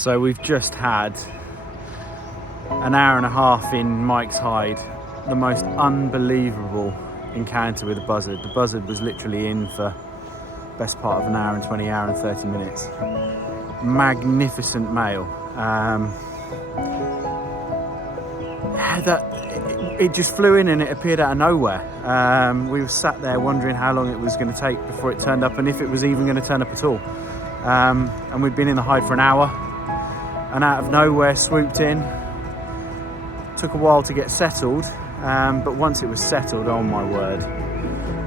So we've just had an hour and a half in Mike's Hide, the most unbelievable encounter with the Buzzard. The Buzzard was literally in for best part of an hour and 20, hour and 30 minutes. Magnificent male. It just flew in and it appeared out of nowhere. We were sat there wondering how long it was going to take before it turned up and if it was even going to turn up at all. And we'd been in the hide for an hour and out of nowhere swooped in. Took a while to get settled, but once it was settled, oh my word,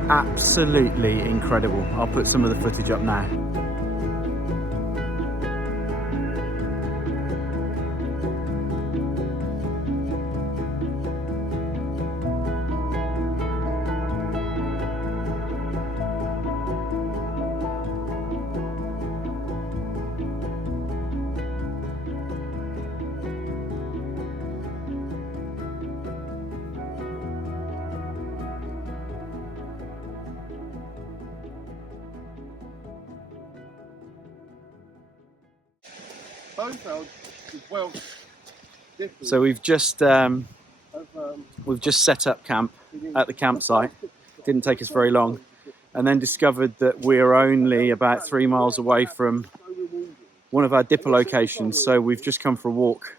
absolutely incredible. I'll put some of the footage up now. So we've just set up camp at the campsite. Didn't take us very long, and then discovered that we're only about 3 miles away from one of our dipper locations. So we've just come for a walk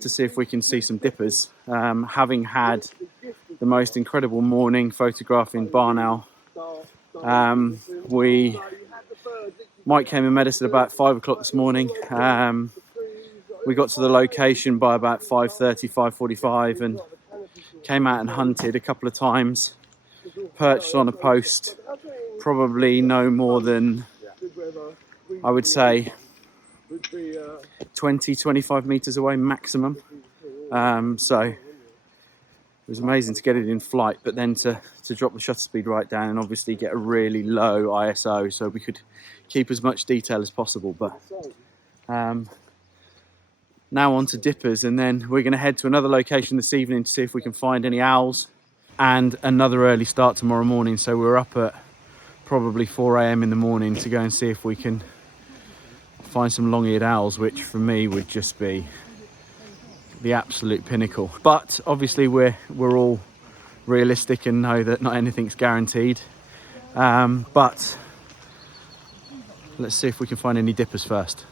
to see if we can see some dippers. Having had the most incredible morning photographing barn owl, Mike came and met us at about 5 o'clock this morning. We got to the location by about 5:30, 5:45 and came out and hunted a couple of times, perched on a post, probably no more than, I would say, 20, 25 meters away maximum. So it was amazing to get it in flight, but then to drop the shutter speed right down and obviously get a really low ISO so we could keep as much detail as possible. But now on to dippers, and then we're going to head to another location this evening to see if we can find any owls, and another early start tomorrow morning. So we're up at probably 4 a.m. in the morning to go and see if we can find some long-eared owls, which for me would just be the absolute pinnacle. But obviously we're all realistic and know that not anything's guaranteed. But let's see if we can find any dippers first.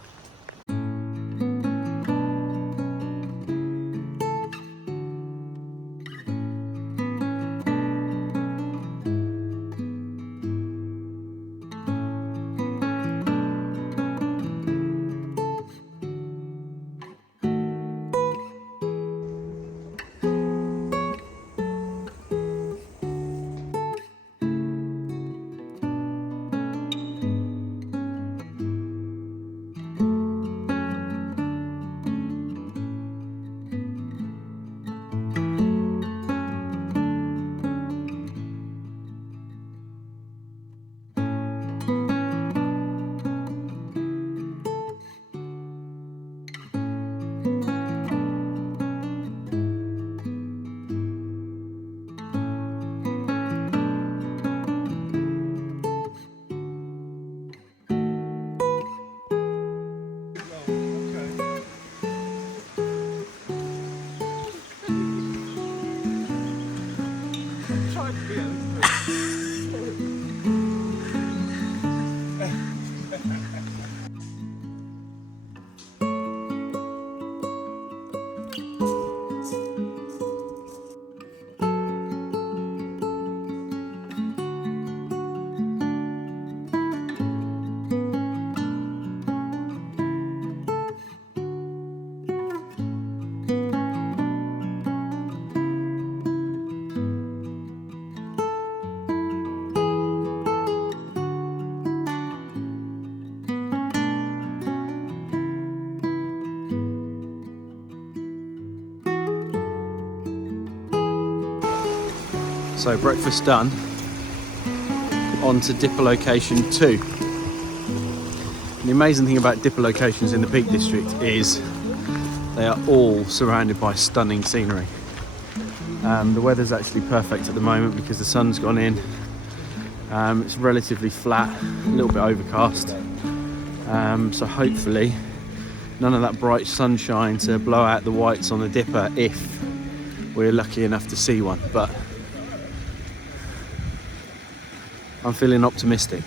So breakfast done, on to dipper location 2. The amazing thing about dipper locations in the Peak District is they are all surrounded by stunning scenery. The weather's actually perfect at the moment because the sun's gone in. It's relatively flat, a little bit overcast. So hopefully none of that bright sunshine to blow out the whites on the dipper if we're lucky enough to see one, but I'm feeling optimistic.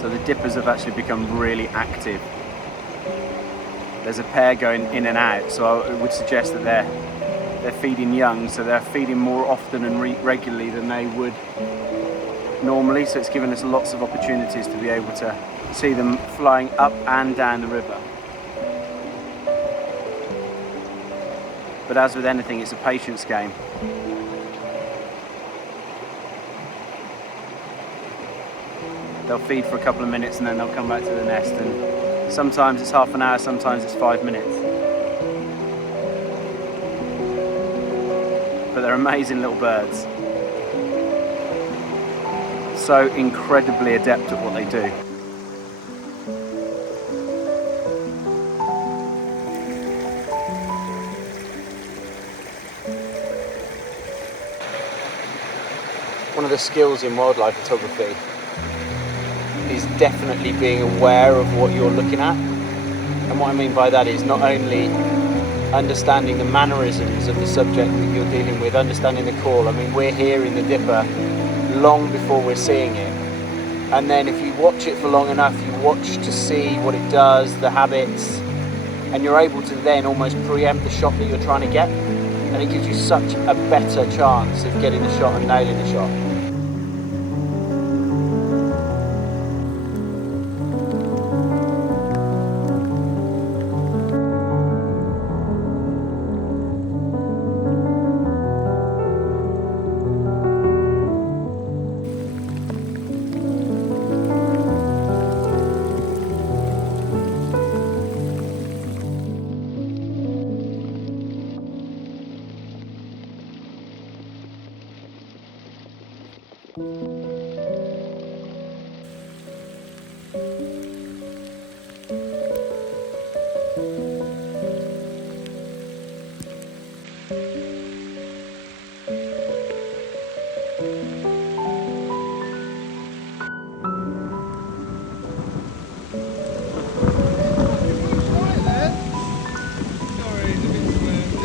So the dippers have actually become really active. There's a pair going in and out, so I would suggest that they're feeding young, so they're feeding more often and regularly than they would normally, so it's given us lots of opportunities to be able to see them flying up and down the river. But as with anything, it's a patience game. They'll feed for a couple of minutes and then they'll come back to the nest, and sometimes it's half an hour, sometimes it's 5 minutes. But they're amazing little birds. So incredibly adept at what they do. One of the skills in wildlife photography is definitely being aware of what you're looking at. And what I mean by that is not only understanding the mannerisms of the subject that you're dealing with, understanding the call. I mean, we're hearing the dipper long before we're seeing it. And then if you watch it for long enough, you watch to see what it does, the habits, and you're able to then almost preempt the shot that you're trying to get. And it gives you such a better chance of getting the shot and nailing the shot.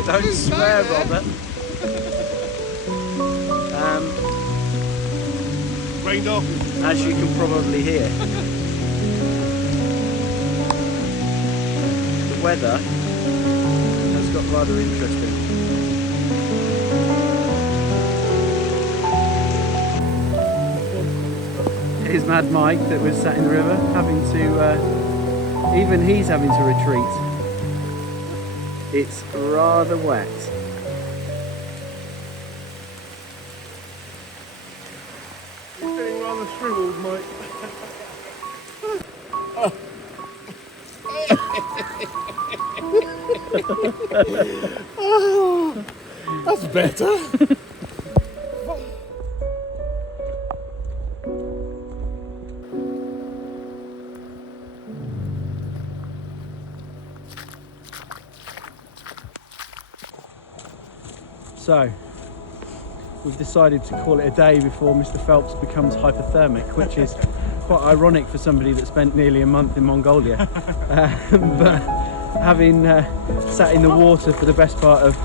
Don't swear, Robert. Rained off. As you can probably hear. weather has got rather interesting. Here's Mad Mike that was sat in the river having to, even he's having to retreat. It's rather wet. It's getting rather shriveled, Mike. Oh, that's better. So, we've decided to call it a day before Mr. Phelps becomes hypothermic, which is quite ironic for somebody that spent nearly a month in Mongolia. But having sat in the water for the best part of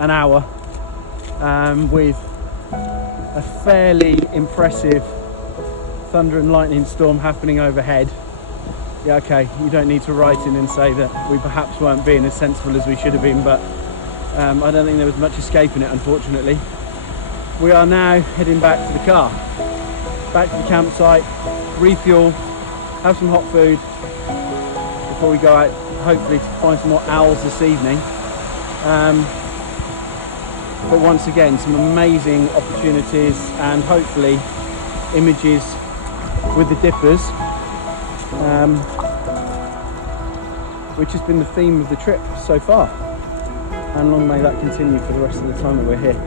an hour with a fairly impressive thunder and lightning storm happening overhead, yeah, okay, you don't need to write in and say that we perhaps weren't being as sensible as we should have been, but I don't think there was much escaping it, unfortunately. We are now heading back to the car, back to the campsite, refuel, have some hot food before we go out, hopefully to find some more owls this evening. But once again, some amazing opportunities and hopefully images with the dippers, which has been the theme of the trip so far. And long may that continue for the rest of the time that we're here.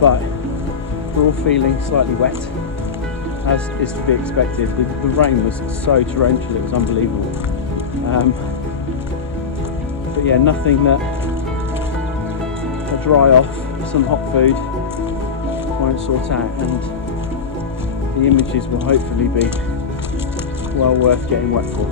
But we're all feeling slightly wet, as is to be expected. The rain was so torrential, it was unbelievable. But yeah, nothing that a dry off, some hot food won't sort out, and the images will hopefully be well worth getting wet for.